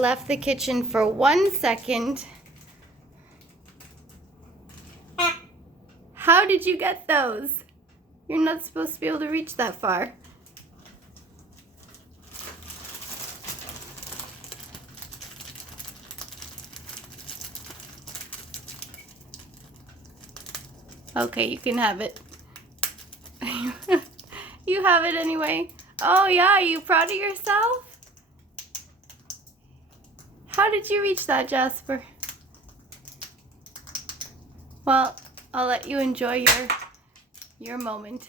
Left the kitchen for 1 second. How did you get those? You're not supposed to be able to reach that far. Okay, you can have it. You have it anyway. Oh yeah, are you proud of yourself? How did you reach that, Jasper? Well, I'll let you enjoy your moment.